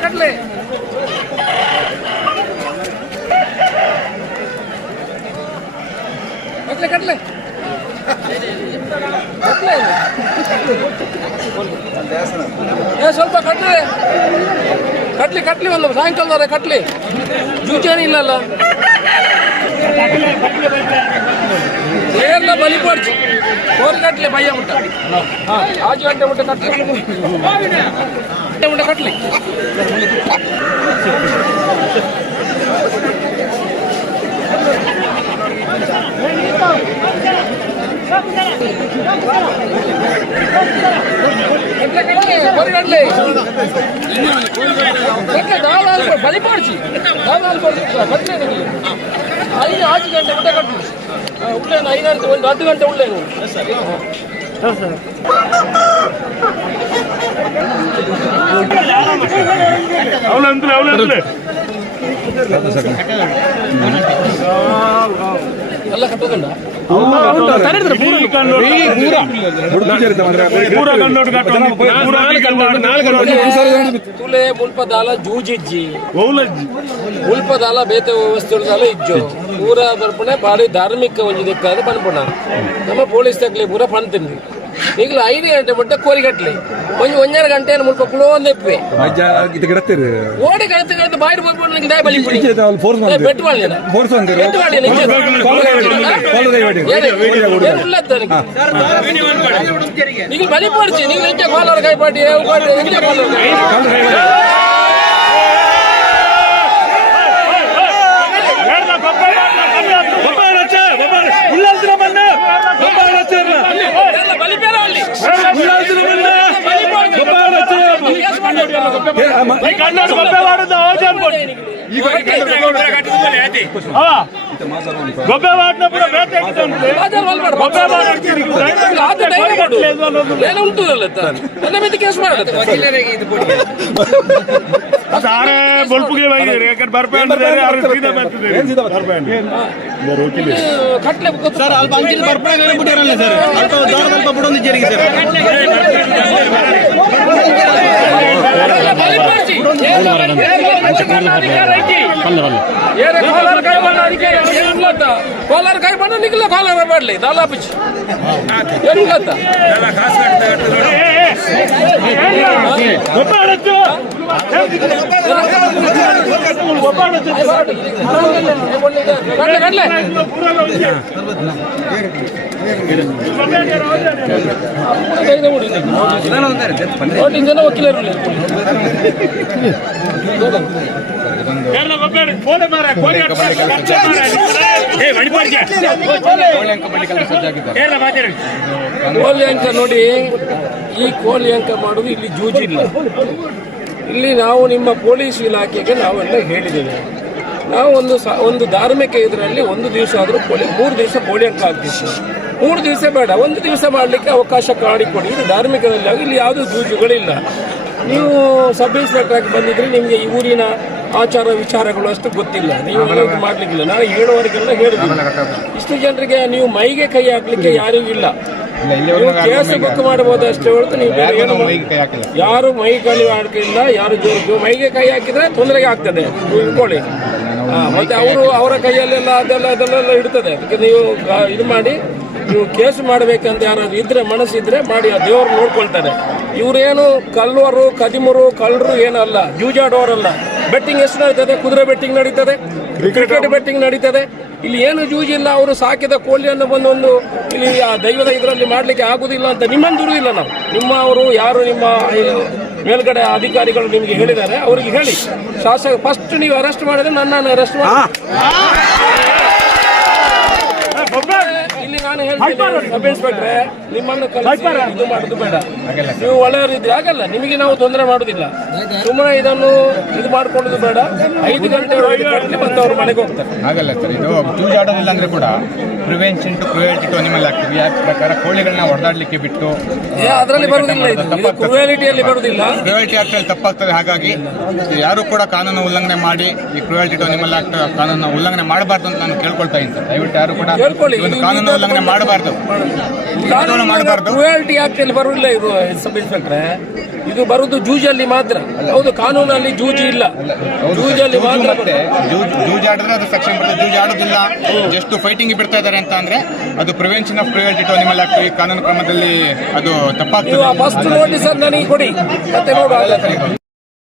ಕಟ್ಲೆ ಕಟ್ಲೆ ಕಟ್ಲೆ ಕಟ್ಲೆ ಏ ಸ್ವಲ್ಪ ಕಟ್ಲೆ ಕಟ್ಲಿ ಕಟ್ಲಿ ಒಂದು ಸಾಯಂಕಾಲದವರೆ ಕಟ್ಲಿ ಜೂಚೇನಿ ಇಲ್ಲಲ್ಲ ಎಲ್ಲ ಬಲಿಪಡಿಸಿ ಕೋರಿ ಕಟ್ಲಿ ಭಯ ಮುಟ್ಟ ಹಾ ಆಜು ಗಂಟೆ ಮುಟ್ಟ ಕಟ್ಲಿ ಗಂಟೆ ಮುಟ್ಟ ಕಟ್ಲಿ ಕಟ್ಲೆ ಕಟ್ಲೆ ಕೋರಿ ಕಟ್ಲಿ ಕಟ್ಲೆ ದಾಲ್ ಬಲಿಪಡಿಸಿ ದಾಲ್ ಕಟ್ಲೆ ನಿಮಗೆ ಐದು ಆಚು ಗಂಟೆ ಊಟ ಕಟ್ಟು ಉಳ್ಳೇನು ಐದು ಗಂಟೆ ಒಂದು ಹತ್ತು ಗಂಟೆ ಉಳ್ಳೇನು ಅವಳಂದ್ರೆ ಅವಳಂದ್ರೆ ತುಲೆ ಮುಲ್ಪದಾಲ ಜೂಜಿಜ್ಜಿ. ಮುಲ್ಪದಾಲ ಬೇತೆ ವ್ಯವಸ್ಥೆದಾಲ ಇಜ್ಜು. ಪೂರ ಬರ್ಪಣೆ ಬಾರಿ ಧಾರ್ಮಿಕ ಒಂದು ದಿಕ್ಕಾದ ಪನ್ಪುಣ ನಮ್ಮ ಪೊಲೀಸ್ ತಗ್ಲಿ ಪೂರ ಪಣ್ತಿಂದು ಈಗಲೂ ಐದು ಗಂಟೆ ಬಿಟ್ಟ ಕೋರಿಗಟ್ಲಿ ಒಂದು ಒಂದರ ಗಂಟೆ ಮುಲ್ಪ ಕುಳೋ ಒಂದು ಎಪ್ಪೆ ಇದು ಗಿಡತ್ತೀರಿ ಓಡಿ ಕಳತ ಕಳತ ಬಾಡಿ ಬರ್ಬೋದು ನನಗೆ ದಯ ಬಲಿ ಬಿಡಿ. ಫೋರ್ಸ್ ಏ, ಬೆಟ್ಟು ಮಾಡಿ ನೀನು. ಫೋರ್ಸ್ ಅಂತೀರಿ ಬೆಟ್ಟು ಮಾಡಿ ನಿಜ. ಕಾಲು ಕೈ ಮಾಡಿ ಏನು- ಏನು ಉಳ್ಳತ್ತ ನನಗೆ? ನೀವು ಬಲಿ ಪಡಿಸಿ ನೀವು ಇಂಚೆ ಕೋಲಾರ ಕೈ ಪಾಟಿ ಇಂಚೆ ಕೋಲಾರ ಕೈ ಗೊಬ್ಬೆ ಮಾಡುದು ಅವಜ ಅನ್ಬೋದು ಗೊಬ್ಬೆ ಮಾಡಿನ ಪೂರ ಬೇಟೆ ಉಂಟು. ನನ್ನ ಮೇಲೆ ಕೇಸ್ ಮಾಡತ್ತೆ ಸಾರೇ ಬಲ್ಪುಗೆ ಬೈದಿರಿ ಯಾಕಂದ್ರೆ ಬರ್ಪೇಂಡ್ರೆ ಅವ್ರು ಸೀದಾ ಬರ್ತಿದ್ದೀರಿ. ಬರ್ಪೇಂಡ್ರೆ ಕಟ್ಲೆ ಸರ್ ಅಲ್ಪ ಅಂಚಿನ ಬರ್ಪಣೆ ಬಿಟ್ಟಿರಲ್ಲ ಸರ್. ಅಲ್ಪ ದೊಡ್ಡ ಸ್ವಲ್ಪ ಬಿಡೊಂದು ಜರಿಗೆ ಸರ್. ಕೋಲಾರ ಕೈ ಬಣ್ಣ ಅದಕ್ಕೆ ಏನು ಗೊತ್ತ? ಕೋಲಾರ ಕೈ ಬಣ್ಣ ನಿಗ್ಲ ಕೋಲಾರ ಮಾಡ್ಲಿ ದಾಲಾಪಿಚ್ ಏನು ಗೊತ್ತ ಕೋಳಿ ಕಚ್ಚೆ ಮಾರ ಏ ಮಣಿಪಾಡ್ಗೆ ಎಲ್ಲ ಮಾತಾಡಿ ಕೋಳಿ ಅಂಕ ನೋಡಿ ಈ ಕೋಳಿ ಅಂಕ ಮಾಡುವುದು ಇಲ್ಲಿ ಜೂಜಿಲ್ಲ ಇಲ್ಲಿ ನಾವು ನಿಮ್ಮ ಪೊಲೀಸ್ ಇಲಾಖೆಗೆ ನಾವೆಲ್ಲ ಹೇಳಿದ್ದೇವೆ. ನಾವು ಒಂದು ಸ ಒಂದು ಧಾರ್ಮಿಕ ಇದರಲ್ಲಿ ಒಂದು ದಿವಸ ಆದರೂ ಪೋಲಿ ಮೂರು ದಿವಸ ಕೋಳಿ ಅಂಕ ಆಗ್ತಿತ್ತು. ಮೂರು ದಿವಸ ಬೇಡ ಒಂದು ದಿವಸ ಮಾಡಲಿಕ್ಕೆ ಅವಕಾಶ ಮಾಡಿಕೊಡಿ ಇದು ಧಾರ್ಮಿಕದಲ್ಲಿ ಇಲ್ಲಿ ಯಾವುದೂ ದೂಜುಗಳಿಲ್ಲ ನೀವು ಸಬ್ ಇನ್ಸ್ಪೆಕ್ಟರ್ ಆಗಿ ಬಂದಿದ್ರೆ ನಿಮಗೆ ಈ ಊರಿನ ಆಚಾರ ವಿಚಾರಗಳು ಅಷ್ಟು ಗೊತ್ತಿಲ್ಲ. ನೀವು ಮಾಡ್ಲಿಕ್ಕಿಲ್ಲ? ನಾನು ಹೇಳುವವರಿಗೆಲ್ಲ ಹೇಳಿದ್ದೀನಿ ಇಷ್ಟು ಜನರಿಗೆ ನೀವು ಮೈಗೆ ಕೈ ಹಾಕ್ಲಿಕ್ಕೆ ಯಾರಿಗೂ ಇಲ್ಲ. ಕೇಸ್ ಬುಕ್ ಮಾಡಬಹುದು ಅಷ್ಟೇ ಹೊರತು ನೀವು ಬೇರೆ ಏನು ಮಾಡ್- ಯಾರು ಮೈ ಕೈ ಹಾಕಿಲ್ಲ ಯಾರು ಜೋರು ಮೈಗೆ ಕೈ ಹಾಕಿದ್ರೆ ತೊಂದರೆಗೆ ಆಗ್ತದೆ. ನೀವು ಇಟ್ಕೊಳ್ಳಿ. ಹಾ, ಮತ್ತೆ ಅವರು ಅವರ ಕೈಯಲ್ಲೆಲ್ಲ ಅದೆಲ್ಲ ಅದೆಲ್ಲ ಇಡ್ತದೆ ಅದಕ್ಕೆ ನೀವು ಇದು ಮಾಡಿ ನೀವು ಕೇಸ್ ಮಾಡಬೇಕಂತ ಯಾರಾದ್ರು ಇದ್ರೆ ಮನಸ್ಸಿದ್ರೆ ಮಾಡಿ ಆ ದೇವರು ನೋಡ್ಕೊಳ್ತಾರೆ. ಇವರೇನು ಕಲ್ಲವರು ಕದಿಮರು ಕಳ್ಳರು ಏನಲ್ಲ ಜೂಜಾಡೋರಲ್ಲ. ಬೆಟ್ಟಿಂಗ್ ಎಷ್ಟು ನಡೀತದೆ? ಕುದುರೆ ಬೆಟ್ಟಿಂಗ್ ನಡೀತದೆ. ಕ್ರಿಕೆಟ್ ಬೆಟ್ಟಿಂಗ್ ನಡೀತದೆ. ಇಲ್ಲಿ ಏನು ಜೂಜಿಲ್ಲ ಅವರು ಸಾಕಿದ ಕೋಳಿಯನ್ನು ಬಂದೊಂದು ಇಲ್ಲಿ ಆ ದೈವದ ಇದರಲ್ಲಿ ಮಾಡಲಿಕ್ಕೆ ಆಗುದಿಲ್ಲ ಅಂತ ನಿಮ್ಮನ್ನು ದುಡಿದಿಲ್ಲ ನಾವು. ನಿಮ್ಮ ಅವರು ಯಾರು ನಿಮ್ಮ ಮೇಲ್ಗಡೆ ಅಧಿಕಾರಿಗಳು ನಿಮಗೆ ಹೇಳಿದ್ದಾರೆ ಅವರಿಗೆ ಹೇಳಿ. ಶಾಸಕ ಫಸ್ಟ್ ನೀವು ಅರೆಸ್ಟ್ ಮಾಡಿದ್ರೆ ನನ್ನನ್ನು ಅರೆಸ್ಟ್ ಮಾಡಿ. ನಾನು ಹೇಳಿ ಸಬ್ ಇನ್ಸ್ಪೆಕ್ಟ್ರೆ ನಿಮ್ಮನ್ನು ಕಳಿಸಿ ಇದು ಮಾಡೋದು ಬೇಡ. ನೀವು ಒಳ್ಳೆಯವರಿದ್ರೆ ಆಗಲ್ಲ. ನಿಮಗೆ ನಾವು ತೊಂದರೆ ಮಾಡುದಿಲ್ಲ. ಸುಮ್ಮನೆ ಇದನ್ನು ಇದು ಮಾಡ್ಕೊಳ್ಳೋದು ಬೇಡ. ಐದು ಗಂಟೆ ಒಳಗೆ ಅವ್ರ ಮನೆಗೆ ಹೋಗ್ತಾರೆ. ಆಗಲ್ಲ ಸರ್ ಇದು ಜೂಜಾಡೋದಿಲ್ಲ ಅಂದ್ರೆ ಕೂಡ prevention to cruelty to animal act ಈ ಪ್ರಕಾರ ಕೋಳಿಗಳನ್ನ ಹೊಡೆದಾಡ್ಲಿಕ್ಕೆ ಬಿಟ್ಟು ಅದರಲ್ಲಿ ಬರುದಿಲ್ಲ ಇದು. ಕ್ರುಯಾಲಿಟಿಯಲ್ಲಿ ಬರುದಿಲ್ಲ. ಕ್ರುಯಾಲಿಟಿ ಆಕ್ಟ್ ಅಲ್ಲಿ ತಪ್ಪಾಗ್ತದೆ. ಹಾಗಾಗಿ ಯಾರು ಕೂಡ ಕಾನೂನು ಉಲ್ಲಂಘನೆ ಮಾಡಿ ಈ ಕ್ರುಯಾಲಿಟಿ ಟು ಅನಿಮಲ್ ಆಕ್ಟ್ ಕಾನೂನು ಉಲ್ಲಂಘನೆ ಮಾಡಬಾರ್ದು ಅಂತ ನಾನು ಕೇಳ್ಕೊಳ್ತಾ ಇದ್ದೀನಿ. ಸರ್ ದಯವಿಟ್ಟು ಯಾರು ಕೂಡ ಒಂದು ಕಾನೂನು ಉಲ್ಲಂಘನೆ ಮಾಡಬಾರ್ದು. ಕಾನೂನು ಮಾಡಬಾರ್ದು. ಕ್ರುಯಾಲಿಟಿ ಅಲ್ಲಿ ಬರುದಿಲ್ಲ ಇದು ಸಬ್ ಇನ್ಸ್ಪೆಕ್ಟ್ರೆ ಇದು ಬರುದು ಜೂಜಲ್ಲಿ ಮಾತ್ರ. ಹೌದು ಕಾನೂನಲ್ಲಿ ಜೂಜಿ ಇಲ್ಲ. ಜೂಜಲ್ಲಿ ಮಾತ್ರ ಜೂಜಾಡಿದ್ರೆ ಅದು ಸೆಕ್ಷನ್ ಬರ್ತದೆ. ಜೂಜಾಡೋದಿಲ್ಲ ಎಷ್ಟು ಫೈಟಿಂಗ್ ಬಿಡ್ತಾ ಇದ್ದಾರೆ ಅಂತ ಅಂದ್ರೆ ಅದು prevention of cruelty to animal act ಈ ಕಾನೂನು ಕ್ರಮದಲ್ಲಿ ಅದು ತಪ್ಪಾಗ್ತದೆ. ಫಸ್ಟ್ ನೋಟಿಸ್ ನನಗೆ ಕೊಡಿ. ಮತ್ತೆ ನೋಡುವ.